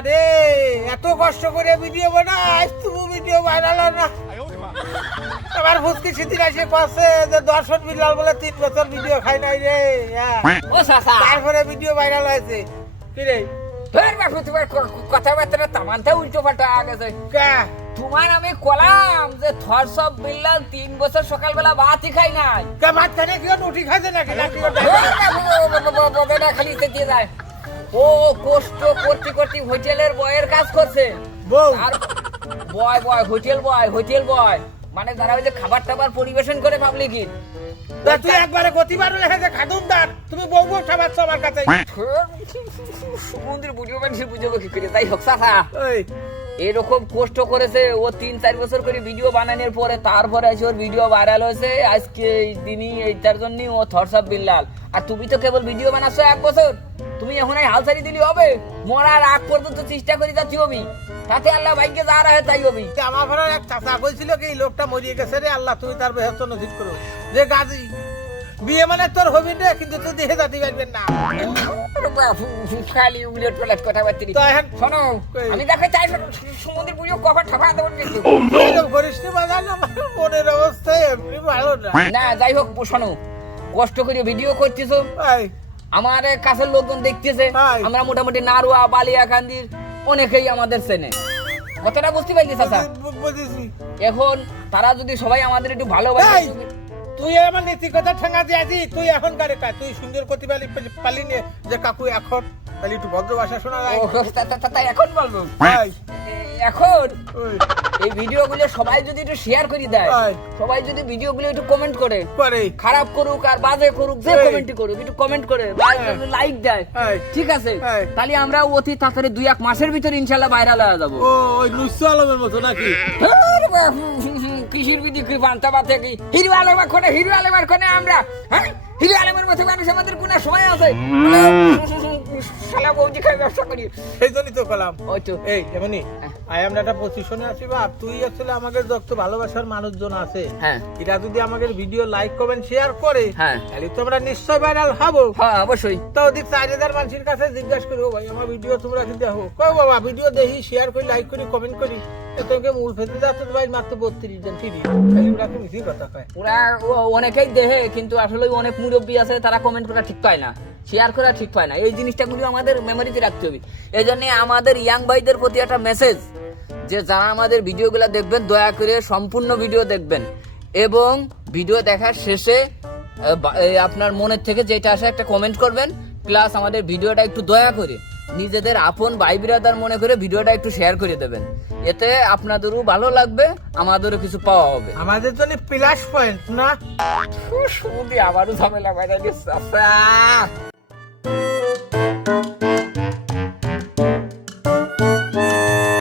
রে এত কষ্ট করে ভিডিও বানাস তুমি ভিডিও ভাইরাল না আমার ফুসকি সিদ্দিন এসে কছে যে দর্শন বিল্লাল বলে তিন বছর ভিডিও খাই নাই রে হ্যাঁ। ও সাসা তারপরে ভিডিও ভাইরাল হয়েছে কি রে ফের বাপু তোমার কথাবার্তা তামানটা উল্টো পাল্টা গেছে তোমার আমি কলাম যে থর সব বিল্লাল তিন বছর সকালবেলা ভাতই খাই নাই কা মাঝখানে কি রুটি খাইছে নাকি নাকি খালি দিয়ে যায় ও কষ্ট করতে করতে হোটেলের বয়ের কাজ করছে। বউ। আর boy boy hotel boy hotel boy. মানে যারা ওই যে খাবার টাবার পরিবেশন করে পাবলিক তা তুই একবারে গতিবার লেখেছে খাদুন দার তুমি বউ বউ খাবার সবার কাছে। সমুদ্রের বুঝিও মানুষের বুঝব কি করে তাই হোক সাথা। এরকম কষ্ট করেছে, ও তিন চার বছর করে ভিডিও বানানোর পরে তারপরে আছে ওর ভিডিও ভাইরাল হয়েছে। আজকে দিনই এইটার জন্যই ও থরসাব বিল্লাল। আর তুমি তো কেবল ভিডিও বানাচ্ছো এক বছর। তুমি এখন হাল ছাড়ি দিলি হবে। মরার আগ পর্যন্ত চেষ্টা করে যাচ্ছি হবি তাতে আল্লাহ ভাইকে যা রাহে তাই হবি। আমার ঘরের এক চাচা কইছিল কি লোকটা মরিয়ে গেছে রে, আল্লাহ তুমি তার বেহস্ত নজিব করো। যে গাজী, বিয়ে মানে তোর হবি রে, কিন্তু তুই দেখে যাতে পারবেন না। খালি উগলেট পালাট কথা বার্তি তো এখন শোনো আমি দেখে চাই সমুদ্রের পুজো কভার ঠাপা দেবো কিন্তু এরকম বাজার আমার মনের অবস্থা এমনি ভালো না। না যাই হোক শোনো কষ্ট করে ভিডিও করতেছো। আমার কাছের লোকজন দেখতেছে। আমরা মোটামুটি নারুয়া বালিয়া কান্দির অনেকেই আমাদের চেনে। কতটা বুঝতে পারলি চাচা? বু- এখন তারা যদি সবাই আমাদের একটু ভালোবাসে তুই আমার নীতি কথা ঠেঙ্গা দিয়ে আছি তুই এখন কারে কা তুই সুন্দর করতে পারলি পালি নে যে কাকু এখন তাহলে একটু ভদ্র ভাষা শোনা যায়। ও, তা- তা- তা- তা এখন বলব? এখন? এই ভিডিওগুলো সবাই যদি একটু শেয়ার করে দেয় সবাই যদি ভিডিওগুলো একটু কমেন্ট করে করে। খারাপ করুক আর বাজে করুক যে এই। কমেন্ট করুক একটু কমেন্ট করে হ্যাঁ। লাইক দেয় ঠিক আছে? হ্যাঁ। তাহলে আমরা অতি তাড়াতাড়ি দুই এক মাসের ভিতরে ইনশাল্লাহ ভাইরাল হয়ে যাব। ও ওই নুসু আলমের মতো নাকি? বাপ, কিসের বিধি কি বান্তা বাতে কি? হিরো আলমের কোনে হিরো আলমের কোনে আমরা হ্যাঁ? হিরু আলমের মতো মানুষ আমাদের কোন সময় আছে? শালা বৌদি খাই ব্যবসা করি। সেই জন্যই তো কলাম। ওই তো। এই এমনি? আই আমরা একটা পজিশনে আছি বাপ তুই আসলে আমাদের যত ভালোবাসার মানুষজন আছে হ্যাঁ। এরা যদি আমাদের ভিডিও লাইক কমেন্ট শেয়ার করে হ্যাঁ। তাহলে তো আমরা নিশ্চয় ভাইরাল হব। হ্যাঁ অবশ্যই। তো ওদিক চার হাজার মানুষের কাছে জিজ্ঞাসা করি ও ভাই আমার ভিডিও তোমরা কি দেখো। কই বাবা ভিডিও দেখি শেয়ার করি লাইক করি কমেন্ট করি। তোকে মূল ফেলতে যাচ্ছে ভাই মাত্র বত্রিশ জন ওরা কথা কয়। ওরা অনেকেই দেখে কিন্তু আসলে অনেক মুরব্বী আছে তারা কমেন্ট করা ঠিক পায় না। শেয়ার করা ঠিক হয় না। এই জিনিসটাগুলো আমাদের মেমোরিতে রাখতে হবে। এই জন্য আমাদের ইয়াং ভাইদের প্রতি একটা মেসেজ যে যারা আমাদের ভিডিওগুলো দেখবেন দয়া করে সম্পূর্ণ ভিডিও দেখবেন। এবং ভিডিও দেখার শেষে আপনার মনের থেকে যেটা আসে একটা কমেন্ট করবেন প্লাস আমাদের ভিডিওটা একটু দয়া করে নিজেদের আপন ভাই বিরাদার মনে করে ভিডিওটা একটু শেয়ার করে দেবেন। এতে আপনাদেরও ভালো লাগবে আমাদেরও কিছু পাওয়া হবে। আমাদের জন্য প্লাস পয়েন্ট না? শুধু আবারও ঝামেলা বাইরে